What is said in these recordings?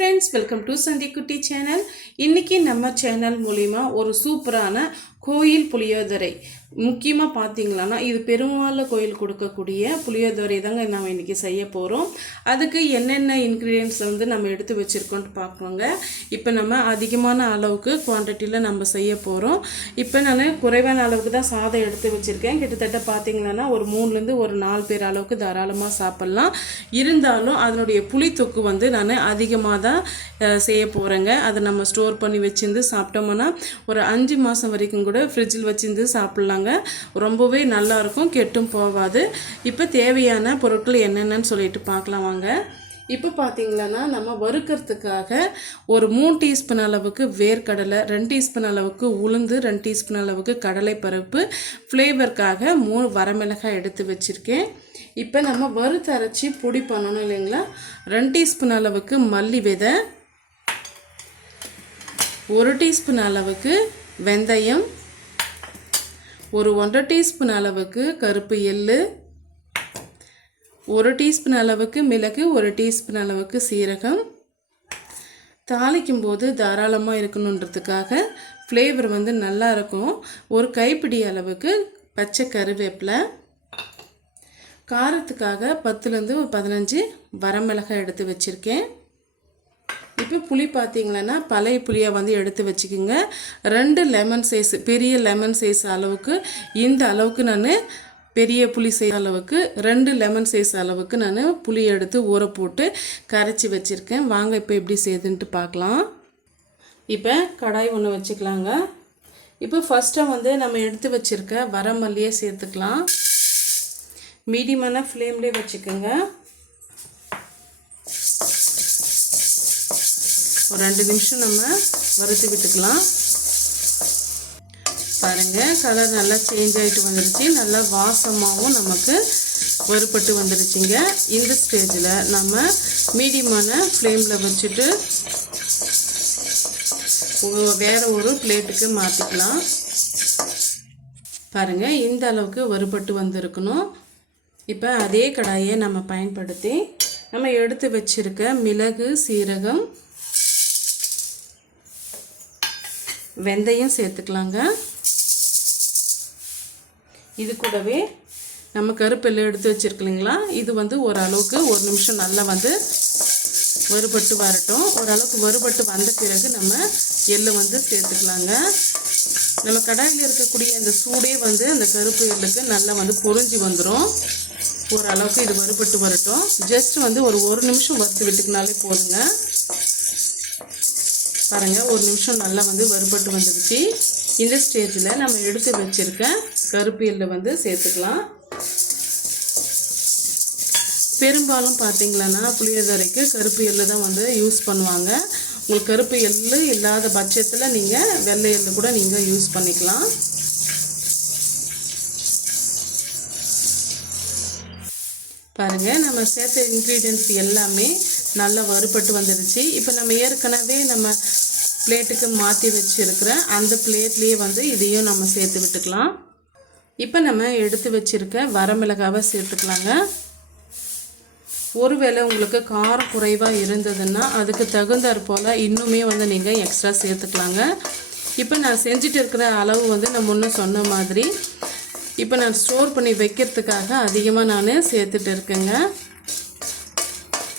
friends friends welcome to சந்திக்குட்டி channel இன்றைக்கி நம்ம சேனல் மூலிமா ஒரு சூப்பரான கோயில் புளியோதரை. முக்கியமாக பார்த்தீங்களான்னா இது பெருமாள் கோயில் கொடுக்கக்கூடிய புளியோதரை தாங்க நம்ம இன்றைக்கி செய்ய போகிறோம் அதுக்கு என்னென்ன இன்க்ரீடியன்ஸ் வந்து நம்ம எடுத்து வச்சுருக்கோன்ட்டு பார்க்குறோங்க இப்போ நம்ம அதிகமான அளவுக்கு குவான்டிட்டியில் நம்ம செய்ய போகிறோம் இப்போ நான் குறைவான அளவுக்கு தான் சாதம் எடுத்து வச்சுருக்கேன். கிட்டத்தட்ட பார்த்தீங்கன்னா ஒரு மூணுலேருந்து ஒரு நாலு பேர் அளவுக்கு தாராளமாக சாப்பிட்லாம். இருந்தாலும் அதனுடைய புளி தொக்கு வந்து நான் அதிகமாக தான் செய்ய போகிறேங்க அதை நம்ம ஸ்டோர் பண்ணி வச்சிருந்து சாப்பிட்டோம்னா ஒரு அஞ்சு மாதம் வரைக்கும் கூட ஃப்ரிட்ஜில் வச்சிருந்து சாப்பிட்லாங்க. ரொம்பவே நல்லாயிருக்கும் கெட்டும் போகாது. இப்போ தேவையான பொருட்கள் என்னென்னு சொல்லிட்டு பார்க்கலாம் வாங்க. இப்போ பார்த்தீங்களன்னா நம்ம வறுக்கிறதுக்காக ஒரு மூணு டீஸ்பூன் அளவுக்கு வேர்க்கடலை ரெண்டு டீஸ்பூன் அளவுக்கு உளுந்து ரெண்டு டீஸ்பூன் அளவுக்கு கடலைப்பருப்பு ஃப்ளேவருக்காக மூணு வரமிளகாய் எடுத்து வச்சுருக்கேன். இப்போ நம்ம வறுத்து அரைச்சி பொடி பண்ணணும் இல்லைங்களா? ரெண்டு டீஸ்பூன் அளவுக்கு மல்லி விதை ஒரு டீஸ்பூன் அளவுக்கு வெந்தயம் ஒரு ஒன்றரை டீஸ்பூன் அளவுக்கு கருப்பு எள்ளு ஒரு டீஸ்பூன் அளவுக்கு மிளகு ஒரு டீஸ்பூன் அளவுக்கு சீரகம். தாளிக்கும் போது தாராளமாக இருக்கணுன்றதுக்காக ஃப்ளேவர் வந்து நல்லா இருக்கும். ஒரு கைப்பிடி அளவுக்கு பச்சை கருவேப்பிலை. காரத்துக்காக பத்துலேருந்து ஒரு பதினஞ்சு வரமிளகாய் எடுத்து வச்சுருக்கேன். இப்போ புளி பார்த்தீங்களன்னா பழைய புளியாக வந்து எடுத்து வச்சுக்கோங்க. ரெண்டு லெமன் சைஸ் பெரிய லெமன் சைஸ் அளவுக்கு இந்த அளவுக்கு நான் பெரிய புளி செய்கிற அளவுக்கு ரெண்டு லெமன் சைஸ் அளவுக்கு நான் புளி எடுத்து ஊற போட்டு கரைச்சி வச்சுருக்கேன். வாங்க இப்போ எப்படி செய்யுதுன்ட்டு பார்க்கலாம் இப்போ கடாய் ஒன்று வச்சுக்கலாங்க. இப்போ ஃபஸ்ட்டை வந்து நம்ம எடுத்து வச்சுருக்க வரமல்லியை சேர்த்துக்கலாம். மீடியமான ஃப்ளேம்லேயே வச்சுக்கோங்க. ஒரு ரெண்டு நிமிஷம் நம்ம வறுத்து விட்டுக்கலாம். பாருங்கள் கலர் நல்லா சேஞ்ச் ஆகிட்டு வந்துருச்சு. நல்லா வாசமாகவும் நமக்கு வறுபட்டு வந்துருச்சுங்க. இந்த ஸ்டேஜில் நம்ம மீடியமான ஃப்ளேமில் வச்சுட்டு வேறு ஒரு பிளேட்டுக்கு மாற்றிக்கலாம் பாருங்கள் இந்த அளவுக்கு வறுபட்டு வந்திருக்கணும். இப்போ அதே கடாயை நம்ம பயன்படுத்தி நம்ம எடுத்து வச்சுருக்க மிளகு சீரகம் வெந்தயம் சேர்த்துக்கலாங்க. இது கூடவே நம்ம கருப்பெல்லாம் எடுத்து வச்சுருக்கலைங்களா இது வந்து ஓரளவுக்கு ஒரு நிமிஷம் நல்லா வந்து வறுபட்டு வரட்டும். ஓரளவுக்கு வறுபட்டு வந்த பிறகு நம்ம எள்ளு வந்து சேர்த்துக்கலாங்க. நம்ம கடாயில் இருக்கக்கூடிய அந்த சூடே வந்து அந்த கருப்பு எள்ளுக்கு நல்லா வந்து பொறிஞ்சி வந்துடும் ஓரளவுக்கு இது வறுபட்டு வரட்டும். ஜஸ்ட் வந்து ஒரு ஒரு நிமிஷம் வறுத்து விட்டுக்கினாலே போதுங்க. பாருங்கள் ஒரு நிமிஷம் நல்லா வந்து வறுபட்டு வந்துடுச்சு. இந்த ஸ்டேஜில் நம்ம எடுத்து வச்சுருக்கேன் கருப்பு எள்ளு வந்து சேர்த்துக்கலாம். பெரும்பாலும் பார்த்தீங்களன்னா புளியோதரைக்கு கருப்பு எள்ளு தான் வந்து யூஸ் பண்ணுவாங்க. உங்களுக்கு கருப்பு எள்ளு இல்லாத பட்சத்தில் நீங்கள் வெள்ளை எள்ளு கூட நீங்கள் யூஸ் பண்ணிக்கலாம். பாருங்கள் நம்ம சேர்த்த இன்க்ரீடியன்ஸ் எல்லாமே நல்லா வறுபட்டு வந்துருச்சு. இப்போ நம்ம ஏற்கனவே நம்ம பிளேட்டுக்கு மாற்றி வச்சுருக்கிற அந்த பிளேட்லேயே வந்து இதையும் நம்ம சேர்த்து விட்டுக்கலாம். இப்போ நம்ம எடுத்து வச்சுருக்க வரமிளகாவை சேர்த்துக்கலாங்க. ஒருவேளை உங்களுக்கு காரம் குறைவாக இருந்ததுன்னா அதுக்கு தகுந்தாற் போல் இன்னுமே வந்து நீங்கள் எக்ஸ்ட்ரா சேர்த்துக்கலாங்க. இப்போ நான் செஞ்சுட்டு இருக்கிற அளவு வந்து நான் முன்ன சொன்ன மாதிரி இப்போ நான் ஸ்டோர் பண்ணி வைக்கிறதுக்காக அதிகமாக நான் சேர்த்துட்டு இருக்கேங்க.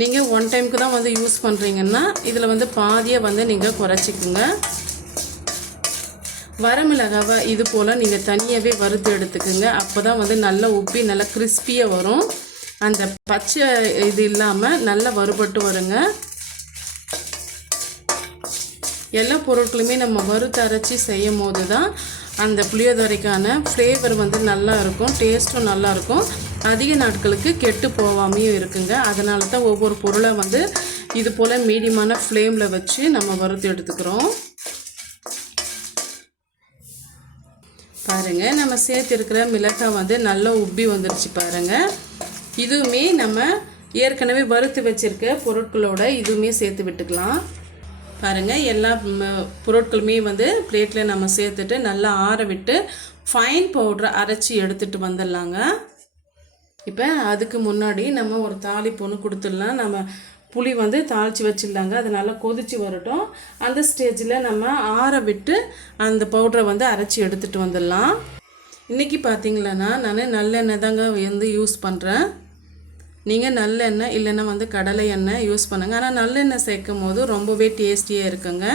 நீங்கள் ஒன் டைமுக்கு தான் வந்து யூஸ் பண்ணுறீங்கன்னா இதில் வந்து பாதியை வந்து நீங்கள் குறைச்சிக்குங்க. வரமிளகாவை இது போல் நீங்கள் தனியாகவே வறுத்து எடுத்துக்கோங்க. அப்போ தான் வந்து நல்லா உப்பி நல்லா கிறிஸ்பியாக வரும். அந்த பச்சை இது இல்லாமல் நல்லா வறுபட்டு வருங்க. எல்லா பொருட்களுமே நம்ம வறுத்து அரைச்சி செய்யும் போது தான் அந்த புளியோதரைக்கான ஃப்ளேவர் வந்து நல்லா இருக்கும் டேஸ்ட்டும் நல்லா இருக்கும். அதிக நாட்களுக்கு கெட்டு போகாமையும் இருக்குங்க. அதனால தான் ஒவ்வொரு பொருளை வந்து இது போல் மீடியமான ஃப்ளேமில் வச்சு நம்ம வறுத்து எடுத்துக்கிறோம். பாருங்க. நம்ம சேர்த்துருக்கிற மிளகாய் வந்து நல்லா உப்பி வந்துருச்சு பாருங்க. இதுவுமே நம்ம ஏற்கனவே வறுத்து வச்சுருக்க பொருட்களோட இதுவுமே சேர்த்து விட்டுக்கலாம். பாருங்கள் எல்லா பொருட்களுமே வந்து பிளேட்டில் நம்ம சேர்த்துட்டு நல்லா ஆற விட்டு ஃபைன் பவுடரை அரைச்சி எடுத்துட்டு வந்துடலாங்க. இப்போ அதுக்கு முன்னாடி நம்ம ஒரு தாளிப்பு ஒன்று கொடுத்துடலாம். நம்ம புளி வந்து தாளித்து வச்சிடலாங்க அது நல்லா கொதிச்சு வரட்டும். அந்த ஸ்டேஜில் நம்ம ஆற விட்டு அந்த பவுடரை வந்து அரைச்சி எடுத்துகிட்டு வந்துடலாம். இன்றைக்கி பார்த்தீங்களன்னா நான் நல்லெண்ணெய் தாங்க வந்து யூஸ் பண்ணுறேன் நீங்கள் நல்லெண்ணெய் இல்லைன்னா வந்து கடலை எண்ணெய் யூஸ் பண்ணுங்கள் ஆனால் நல்லெண்ணெய் சேர்க்கும் போது ரொம்பவே டேஸ்டியாக இருக்குங்க.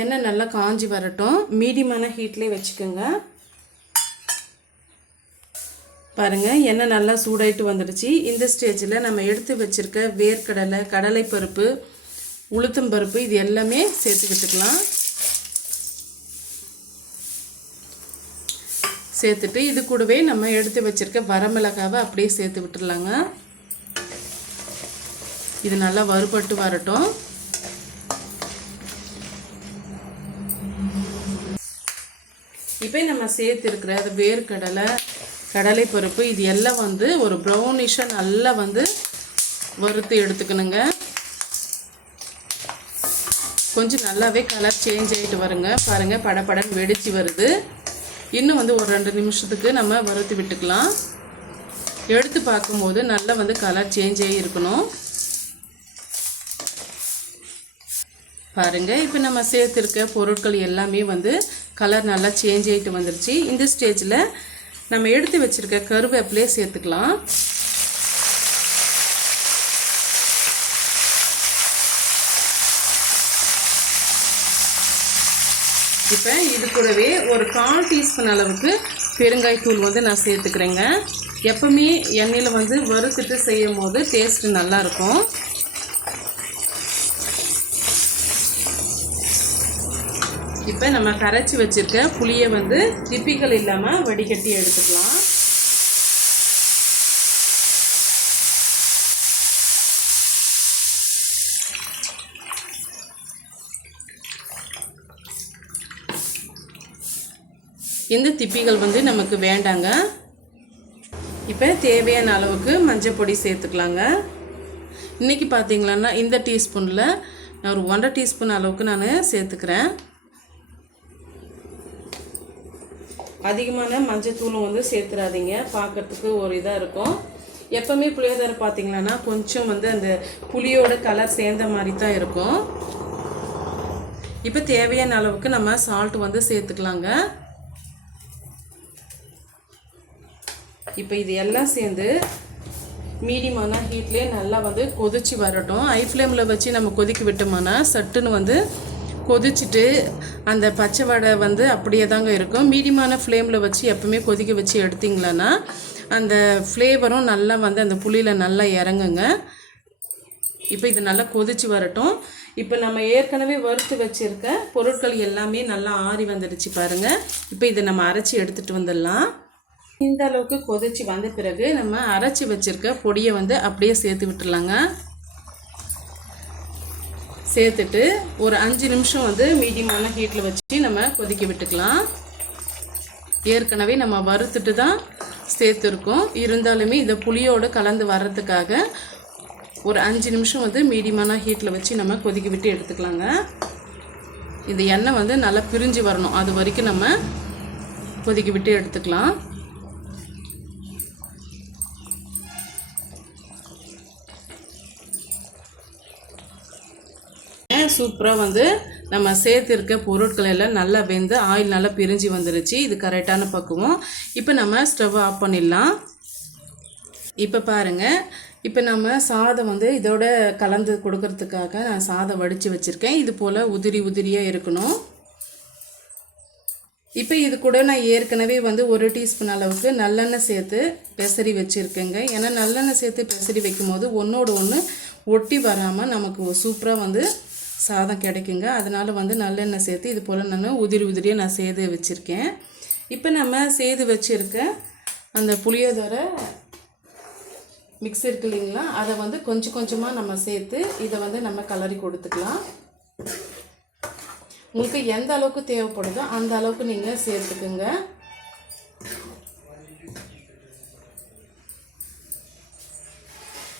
எண்ணெய் நல்லா காஞ்சி வரட்டும். மீடியமான ஹீட்லேயே வச்சுக்கோங்க. பாருங்கள் எண்ணெய் நல்லா சூடாயிட்டு வந்துடுச்சு. இந்த ஸ்டேஜில் நம்ம எடுத்து வச்சுருக்க வேர்க்கடலை கடலைப்பருப்பு உளுத்தம்பருப்பு இது எல்லாமே சேர்த்துக்கிட்டுக்கலாம் சேர்த்துட்டு இது கூடவே நம்ம எடுத்து வச்சுருக்க வரமிளகாவை அப்படியே சேர்த்து விட்டுடலாங்க இது நல்லா வறுபட்டு வரட்டும். இப்போ நம்ம சேர்த்துருக்கிற அது வேர்க்கடலை கடலை பருப்பு இது எல்லாம் வந்து ஒரு ப்ரௌனிஷாக நல்லா வந்து வறுத்து எடுத்துக்கணுங்க. கொஞ்சம் நல்லாவே கலர் சேஞ்ச் ஆகிட்டு வருங்க. பாருங்கள் படப்படன்னு வெடிச்சு வருது. இன்னும் வந்து ஒரு ரெண்டு நிமிஷத்துக்கு நம்ம வறுத்து விட்டுக்கலாம். எடுத்து பார்க்கும்போது நல்லா வந்து கலர் சேஞ்ச் ஆகி இருக்கணும். பாருங்கள் இப்போ நம்ம சேர்த்துருக்க பொருட்கள் எல்லாமே வந்து கலர் நல்லா சேஞ்ச் ஆகிட்டு வந்துருச்சு. இந்த ஸ்டேஜில் நம்ம எடுத்து வச்சுருக்க கருவேப்பிலையே சேர்த்துக்கலாம். இப்போ இது கூடவே ஒரு கால் டீஸ்பூன் அளவுக்கு பெருங்காய்த்தூள் வந்து நான் சேர்த்துக்கிறேங்க. எப்பவுமே எண்ணெயில் வந்து வறுத்துட்டு செய்யும் போது டேஸ்ட்டு நல்லாயிருக்கும் இப்போ நம்ம கரைச்சி வச்சுருக்க புளியை வந்து திப்பிகள் இல்லாமல் வடிகட்டி எடுத்துக்கலாம். இந்த திப்பிகள் வந்து நமக்கு வேண்டாங்க. இப்போ தேவையான அளவுக்கு மஞ்சள் பொடி சேர்த்துக்கலாங்க. இன்றைக்கி பார்த்தீங்களான்னா இந்த டீஸ்பூனில் நான் ஒரு ஒன்றரை டீஸ்பூன் அளவுக்கு நான் சேர்த்துக்கிறேன். அதிகமான மஞ்சத்தூளும் வந்து சேர்த்துறாதீங்க. பார்க்கறதுக்கு ஒரு இதாக இருக்கும். எப்போவுமே புளியோதரை பார்த்தீங்கன்னா கொஞ்சம் வந்து அந்த புளியோட கலர் சேர்ந்த மாதிரி தான் இருக்கும். இப்போ தேவையான அளவுக்கு நம்ம சால்ட் வந்து சேர்த்துக்கலாங்க. இப்போ இது எல்லாம் சேர்ந்து மீடியமான ஹீட்லேயே நல்லா வந்து கொதிச்சு வரட்டும். ஐ ஃப்ளேமில் வச்சு நம்ம கொதிக்க விட்டோம்னா சட்டுன்னு வந்து கொதிச்சுட்டு அந்த பச்சை வடை வந்து அப்படியே தாங்க இருக்கும். மீடியமான ஃப்ளேமில் வச்சு எப்பவுமே கொதிக்க வச்சு எடுத்திங்களன்னா அந்த ஃப்ளேவரும் நல்லா வந்து அந்த புளியில் நல்லா இறங்குங்க. இப்போ இது நல்லா கொதிச்சு வரட்டும். இப்போ நம்ம ஏற்கனவே வறுத்து வச்சுருக்க பொருட்கள் எல்லாமே நல்லா ஆறி வந்துடுச்சு பாருங்கள் இப்போ இதை நம்ம அரைச்சி எடுத்துகிட்டு வந்துடலாம். இந்த அளவுக்கு கொதிச்சு வந்த பிறகு நம்ம அரைச்சி வச்சுருக்க பொடியை வந்து அப்படியே சேர்த்து விட்டுடலாங்க. சேர்த்துட்டு ஒரு அஞ்சு நிமிஷம் வந்து மீடியமான ஹீட்டில் வச்சு நம்ம கொதிக்க விட்டுக்கலாம். ஏற்கனவே நம்ம வறுத்துட்டு தான் சேர்த்துருக்கோம். இருந்தாலுமே இதை புளியோடு கலந்து வர்றதுக்காக ஒரு அஞ்சு நிமிஷம் வந்து மீடியமான ஹீட்டில் வச்சு நம்ம கொதிக்க விட்டு எடுத்துக்கலாங்க. இந்த எண்ணெய் வந்து நல்லா பிரிஞ்சு வரணும். அது வரைக்கும் நம்ம கொதிக்க விட்டு எடுத்துக்கலாம். சூப்பராக வந்து நம்ம சேர்த்துருக்க பொருட்கள் எல்லாம் நல்லா வெந்து ஆயில் நல்லா பிரிஞ்சு வந்துருச்சு. இது கரெக்டான பக்குவம். இப்போ நம்ம ஸ்டவ் ஆஃப் பண்ணிடலாம். இப்போ பாருங்கள் இப்போ நம்ம சாதம் வந்து இதோட கலந்து கொடுக்கறதுக்காக நான் சாதம் வடித்து வச்சுருக்கேன். இது போல் உதிரி உதிரியாக இருக்கணும். இப்போ இது கூட நான் ஏற்கனவே வந்து ஒரு டீஸ்பூன் அளவுக்கு நல்லெண்ணெய் சேர்த்து பெசரி வச்சுருக்கேங்க. ஏன்னா நல்லெண்ணெய் சேர்த்து பெசரி வைக்கும் போது ஒன்றோட ஒன்று ஒட்டி வராமல் நமக்கு சூப்பராக வந்து சாதம் கிடைக்குங்க. அதனால் வந்து நல்லெண்ணெய் சேர்த்து இது போல் நான் உதிரி உதிரியாக நான் செய்து வச்சுருக்கேன். இப்போ நம்ம செய்து வச்சுருக்க அந்த புளியோதரை மிக்ஸ் இருக்கு இல்லைங்களா? அதை வந்து கொஞ்சம் கொஞ்சமாக நம்ம சேர்த்து இதை வந்து நம்ம கலரி கொடுத்துக்கலாம். உங்களுக்கு எந்த அளவுக்கு தேவைப்படுதோ அந்த அளவுக்கு நீங்கள் சேர்த்துக்குங்க.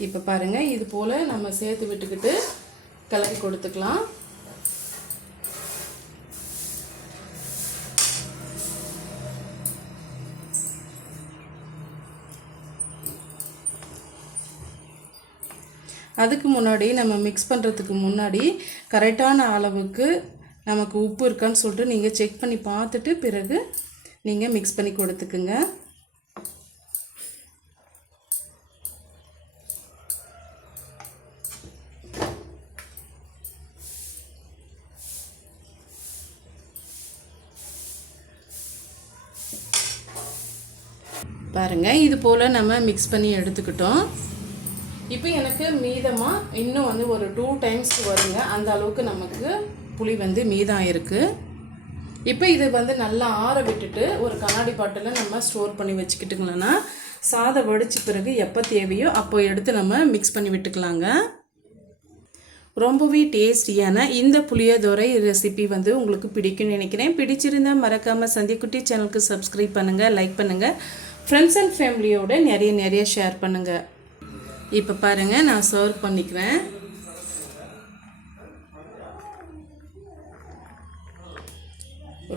இப்போ பாருங்கள் இது போல் நம்ம சேர்த்து விட்டுக்கிட்டு கிளறி கொடுத்துக்கலாம். அதுக்கு முன்னாடி நம்ம மிக்ஸ் பண்ணுறதுக்கு முன்னாடி கரெக்டான அளவுக்கு நமக்கு உப்பு இருக்கான்னு சொல்லிட்டு நீங்கள் செக் பண்ணி பார்த்துட்டு பிறகு நீங்கள் மிக்ஸ் பண்ணி கொடுத்துக்குங்க. பாருங்கள் இது போல் நம்ம மிக்ஸ் பண்ணி எடுத்துக்கிட்டோம். இப்போ எனக்கு மீதமாக இன்னும் வந்து ஒரு டூ டைம்ஸ் வருங்க. அந்த அளவுக்கு நமக்கு புளி வந்து மீதம் இருக்குது இப்போ இது வந்து நல்லா ஆற விட்டுட்டு ஒரு கண்ணாடி பாட்டில் நம்ம ஸ்டோர் பண்ணி வச்சுக்கிட்டுங்களேன்னா சாதம் வடித்த பிறகு எப்போ தேவையோ அப்போ எடுத்து நம்ம மிக்ஸ் பண்ணி விட்டுக்கலாங்க. ரொம்பவே டேஸ்டியான இந்த புளியோதரை ரெசிபி வந்து உங்களுக்கு பிடிக்கும்னு நினைக்கிறேன். பிடிச்சிருந்தா மறக்காமல் சந்திக்குட்டி சேனலுக்கு சப்ஸ்கிரைப் பண்ணுங்கள் லைக் பண்ணுங்கள் ஃப்ரெண்ட்ஸ் அண்ட் ஃபேமிலியோட நிறைய நிறைய ஷேர் பண்ணுங்கள் இப்போ பாருங்கள் நான் சர்வ் பண்ணிக்கிறேன்.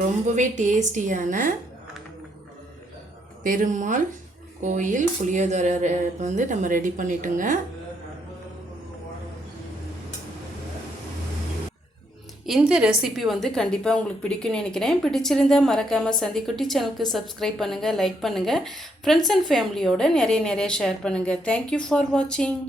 ரொம்பவே டேஸ்டியான பெருமாள் கோயில் புளியோதரை வந்து நம்ம ரெடி பண்ணிட்டோங்க. இந்த ரெசிபி வந்து கண்டிப்பாக உங்களுக்கு பிடிக்கும்னு நினைக்கிறேன். பிடிச்சிருந்தா மறக்காமல் சந்திக்குட்டி சேனலுக்கு சப்ஸ்கிரைப் பண்ணுங்கள் லைக் பண்ணுங்கள் ஃப்ரெண்ட்ஸ் அண்ட் ஃபேமிலியோடு நிறைய நிறைய ஷேர் பண்ணுங்கள் தேங்க்யூ ஃபார் வாட்சிங்